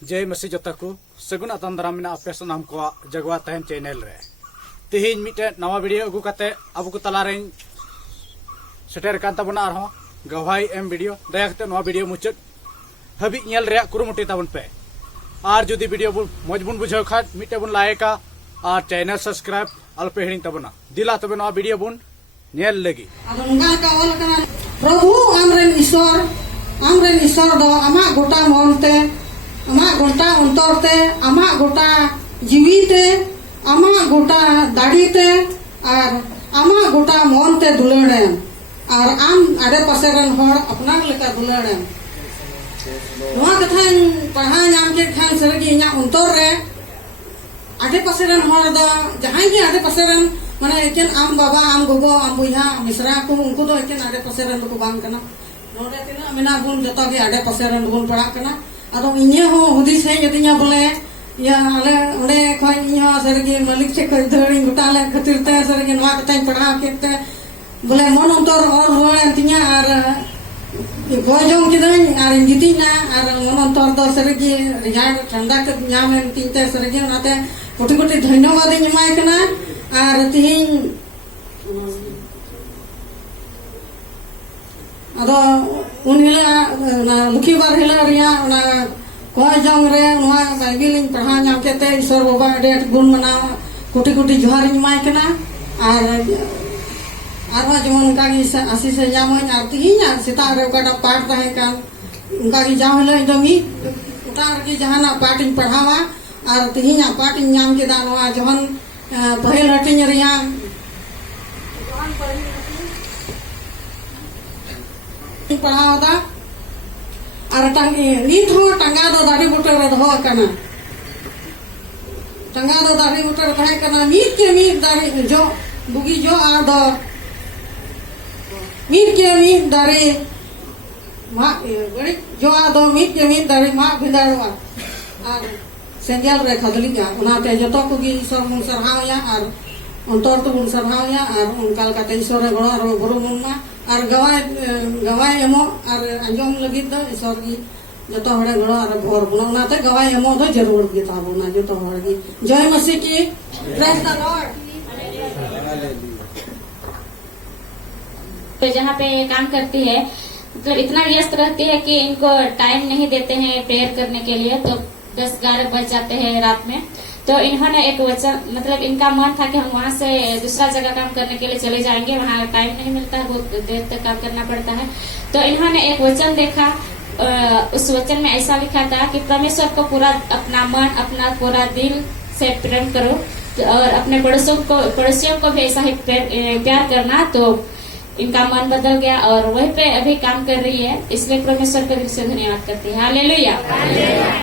जय मसी जोता को सगुन अतन दाराम में आपे सनाम को जगवा तहन चैनल रे तिहिन मिटे नवा वीडियो अगु काते अब को तला रे सेटर कान तबना आर हो गवाही एम वीडियो दया कते नवा वीडियो मुचत हबी नेल रे कुरुमुटी तबन पे आर जुदी वीडियो बुन मौज बुन बुझाव खात मिटे बुन लायका और चैनल सब्सक्राइब अल्पे हिडिंग तबना दिला तबे नवा वीडियो बुन नेल लगी प्रभु आमरेन ईश्वर दो आमा गोटा मनते आमा गोटा अंतरते आमा गोटा जीवीते आमा गोटा दाड़ीते और आमा गोटा मनते दुलाड़ेम और आम आडे पासे रन हर अपनार लेका दुलाड़ेम नोआ कथा पढ़ा नाम के खान सरगी इना अंतर रे आडे पासे रन हर दा जहां के आडे पासे रन माने एकेन आम बाबा आम गोगो आम बुइहा मिश्रा को उनको दो एकेन आडे पासे रन को बांग कना नोडे तिना मेना बुन जतो के आडे पासे रन बुन पड़ा कना अदो इन्हे हो हुदिस है यदिया बोले या आले ओडे खय इहा सरगी मालिक से कय धड़ी गुटाले खतिरते सरगी नोआ कथा पढ़ा केते बोले मन अंतर और रोण तिया आर गोजों किदन आर गितिना आर मन अंतर दो सरगी रिहाय ठंडा के न्याम तिनते सरगी नाते कोटि कोटि धन्यवाद इमाय कना आर तिहिन अदो उन हिला लुखी बार हिला रिया ना कोय जंग रे नोआ बाइबिल पढ़ा नाम केते ईश्वर बाबा डेट गुण मना कोटि कोटि जोहार इमाय कना आर जेमन का आशीष जामन आर तिहिन सेता रे ओकाटा पाठ ताहे कान उनका की जाम हिला इदमी उतार की जहाना पाठ इन पढ़ावा आर तिहिन पाठ इन नाम के दानवा जहन पहल हटिन रिया पढ़ावदा और नीत हो टंगा दो दाढ़ी बुटर दो कना टंगा दो दाढ़ी बुटर थाहे कना नीत के नीत दाढ़ी जो बुगी जो आ दो नीत के नीत दाढ़ी मा गड़ी जो आ दो नीत के नीत दाढ़ी मा भिंदाड़वा और सेंडियल रे खदलिया उनाते जतो को गी ईश्वर मुन सरहावया और अंतर तो मुन सरहावया और उनका काते ईश्वर रे गणा रो गुरु मुन्ना और गवाय एमो और अंजम लगी दो ईश्वर की जतो हड़े गणा और भोर बुना उनाते गवाय एमो दो जरूर गी ताबोना जतो हड़ की जय मसीह की प्रेज द लॉर्ड। तो जहाँ पे काम करती है मतलब इतना व्यस्त रहती है कि इनको टाइम नहीं देते हैं प्रेयर करने के लिए, तो 10-11 बज जाते हैं रात में। तो इन्होंने एक वचन मतलब इनका मन था कि हम वहाँ से दूसरा जगह काम करने के लिए चले जाएंगे, वहाँ टाइम नहीं मिलता है, बहुत देर तक काम करना पड़ता है। तो इन्होंने एक वचन देखा, उस वचन में ऐसा लिखा था कि परमेश्वर को पूरा अपना मन अपना पूरा दिल से प्रेम करो और अपने पड़ोसियों को भी ऐसा ही प्यार करना। तो इनका मन बदल गया और वहीं पे अभी काम कर रही है, इसलिए परमेश्वर को दिल से धन्यवाद करती है। हालेलुया।